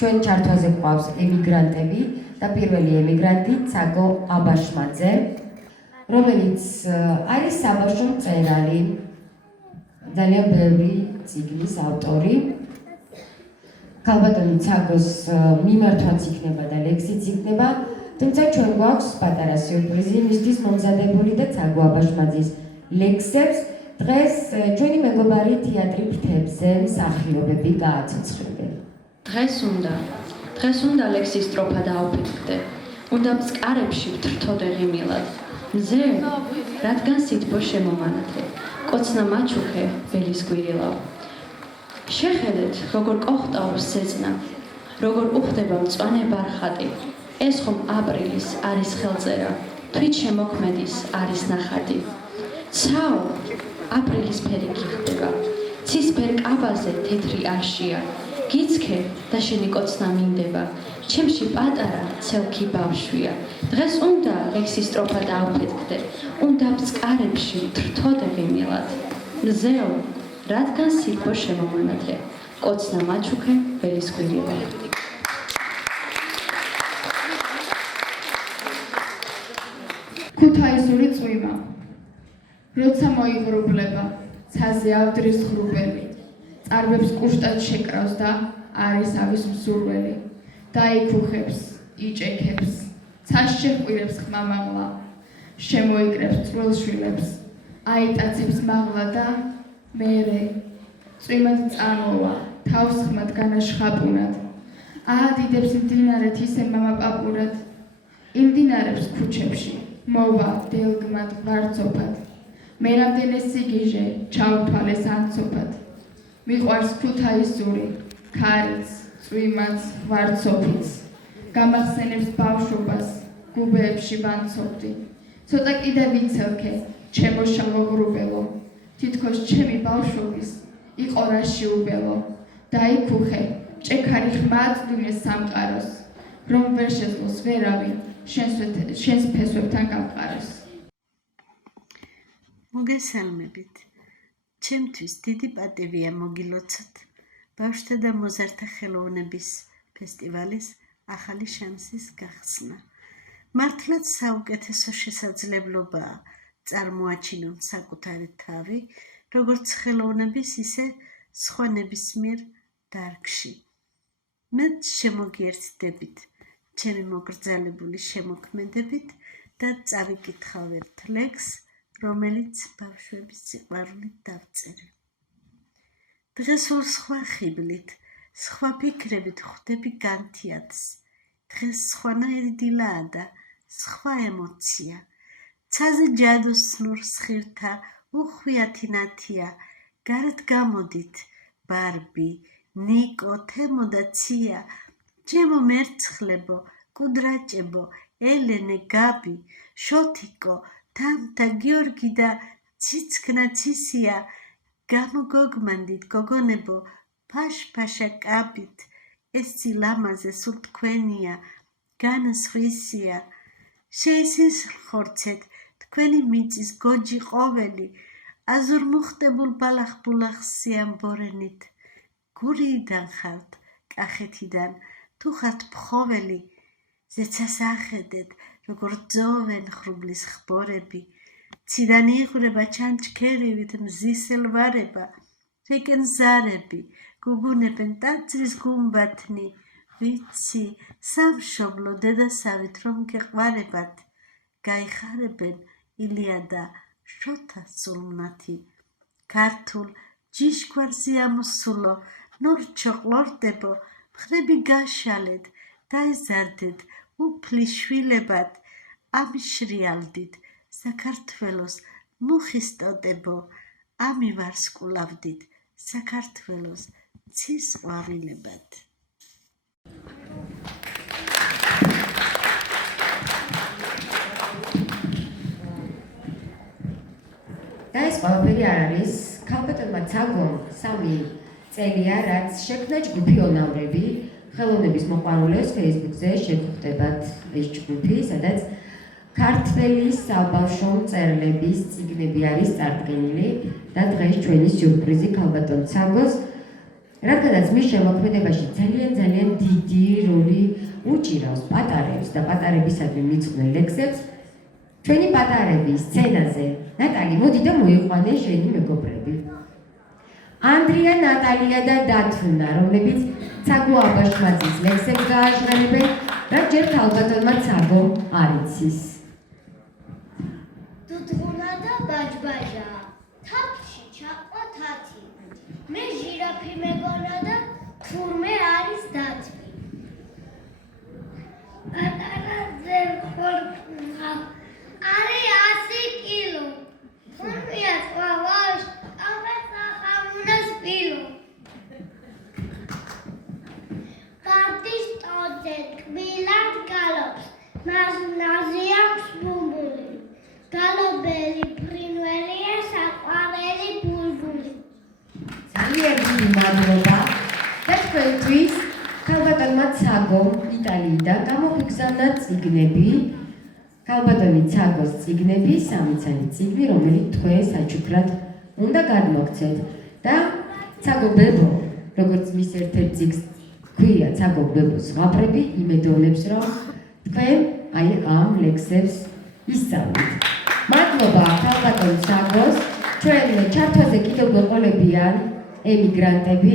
ჩვენ ჩართვაზე გვყავს ემიგრანტები და პირველი ემიგრანტი ცაგო აბაშმაძე, რომელიც არის საბავშვო მწერალი, ძალიან ბევრი წიგნის ავტორი. ქალბატონი ცაგოს მიმართვაც იქნება და ლექსიც იქნება, თუმცა ჩვენ გვაქვს პატარა სიურპრიზი იმისთვის მომზადებული და ცაგო აბაშმაძის ლექსებს დღეს ჩვენი მეგობარი თეატრი ფრთებზე მსახიობები გააცოცხლებენ. დღეს უნდა ლექსის სტროფა დაუფეთქდე, უნდა მწყარებში ვთრთოდე ღიმილად. მზე, რადგან სითბო შემომანათე, კოცნა მაჩუქე ველის გვირილავ. შეხედეთ, როგორ კოხტავს ზეწნა, როგორ უხდება მწვანე ბარხატი. ეს ხომ აპრილის არის ხელწერა, თვით შემოქმედის არის ნახატი. ცაო, აპრილის ფერი გიხდება, ცისფერ კაბაზე თეთრი არშია. გიცქე და შენი კოცნა მინდება, ჩემში პატარა ცელქი ბავშვია. დღეს უნდა ლექსის სტროფა დაუფეთქდე, უნდა მწყარებში ვთრთოდე ღიმილად. მზეო, რადგან სითბო შემომანათე, კოცნა მაჩუქე ველის გვირილავ. ქუთაისური წვიმა, როცა მოიღრუბლება, ცაზე ავდრის ღრუბელი, წარბებს კუშტად შეკრავს და არის ავის მსურველი, დაიქუხებს, იჭექებს, ცას შეჰყვირებს ხმამაღლა, შემოიკრებს წვრილშვილებს, აიტაცებს მაღლა და მერე, წვიმად წამოვა, თავს ხმად განაშხაპუნად, აადიდებს მდინარეთ ისე მამაპაპურად, იმდინარებს ქუჩებში, მოვა დილგმად ვარცოფად, მე რამდენე სიგიჟე ჩავთვალეს ანცოფად, მიყვარს ქუთაისური, ქარიც, წვიმაც, ვარცოფიც, გამახსენებს ბავშვობას, გუბეებში ვანცობდი, ცოტა კიდე ვიცელქე, ჩემო შავო ღრუბელო, თითქოს ჩემი ბავშვობის იყო რაში უბელო, დაიქუხე, ჭექარი ხმა აწვდინეს სამყაროს, რომ ვერ შეძლოს ვერავინ, შენს ფესვებთან გამყაროს. მოგესალმებით. ჩემთვის დიდი პატივია მოგილოცოთ ბავშვთა და მოზარდთა ხელოვნების ფესტივალის ახალი შანსის გახსნა. მართლაც საუკეთესო შესაძლებლობაა წარმოაჩინოთ საკუთარი თავი, როგორც ხელოვნების, ისე სხვა ნებისმიერ დარგში. მე შემოგიერთდებით ჩემი მოგრძალებული შემოქმედებით და წავიკითხავთ ლექსს, რომელიც ბავშვების სიყვარულით დავწერე. დღეს სხვა ხიბლით, სხვა ფიქრებით ხვდები განთიადს. დღეს სხვანაირი დილაა და სხვა ემოცია. ცაზე ჯადოსნურ სხირთა უხვიათი ნათია. გარეთ გამოდით, ბარბი, ნიკო, თემო და ცია. ჩემო მერცხლებო, კუდრაჭებო, ელენე, გაბი, შოთიკო, თამთა, გიორგი და ციცქნა ცისია. გამოგოგმანდით, გოგონებო, ფაშფაშა კაბით. ეს ცილამაზე სულ თქვენია, განსხვისია. შეისის ხორცეთ, თქვენი მიწის გოჯი ყოველი, აზურ მოხდებულ ბალახ-ბულახს სიამბორენით. გურიიდან ხართ, კახეთიდან, თუ ხართ ფხოველი, ზეცას ახედეთ, როგორ ძოვენ ხრუბლის ხბორები. ციდან იღვრება ჩანჩქერივით მზის ელვარება, რეკენ ზარები, გუგუნებენ ტაძრის გუმბათნი. ვიცი, სამშობლო დედასავით რომ გეყვარებათ, გაიხარებენ ილია და შოთა სულმნათი. ქართულ ჯიშგვარზე ამოსულო, ნორჩო ყლორდებო, მხრები გაშალეთ, დაეზარდეთ უფლის შვილებად, ამიშრიალდით, საქართველოს მუხისტოდებო, ამივარსკვლავდით, საქართველოს ცის ყვავილებად. და ეს ყველაფერი არ არის ქალბატონმა ცაგომ 3 წელია, რაც შექმნა ჯგუფი ონავრები, ხელოვნების მოყვარულებს Facebook-ზე შეგხვდებათ ეს ჯგუფი, სადაც ქართველი საბავშვო მწერლების წიგნები არის წარდგენილი და დღეს ჩვენი სიურპრიზი ქალბატონ ცაგოს რადგანაც მის შემოქმედებაში ძალიან დიდი როლი უჭირავს პატარებს და პატარებისადმი მიძღვნილ ლექსებს, ჩვენი პატარების სცენაზე ნატალი, მოდი და მოიყვანე შენი მეგობრები. ანდრია, ნატალია და დათუნა, რომლებიც ცაგო აბაშმაძის ლექსებს გააჟღერებენ და ჯერ ქალბატონმა ცაგო არ იცის. დუდღუნა და ბაჯბაჟა, თაფში ჩაყვა თათი, მე ჟირაფი მეგონა და თურმე არის დათვი. პატარა ზერხორკუღა, არის 100 კილო, თურმეა წვავაშ, ყავასახამუნას პილო. კარტის ტოძე ტკბილად გალობს, მას ნაზი აქვს ბუმბული. გალობელი ფრინველია საყვარელი ბულბული. ძალიან დიდი მადლობა და თქვენთვის ქალბატონმა ცაგომ იტალიიდან გამოგვიგზავნა წიგნები, ქალბატონი ცაგოს წიგნები, 3 წელი წიგნი, რომელიც თქვენ საჩუქრად უნდა გადმოგცეთ და ცაგო ბებო, როგორც მის ერთ-ერთ წიგნს ქვია ცაგო ბებოს ზღაპრები, იმედოვნებს რომ თქვენ აი ამ ლექსებს ისწავლით. მადლობა ქალბატონ ცაგოს, ჩვენ ჩართვაზე კიდევ გვეყოლებიან ემიგრანტები,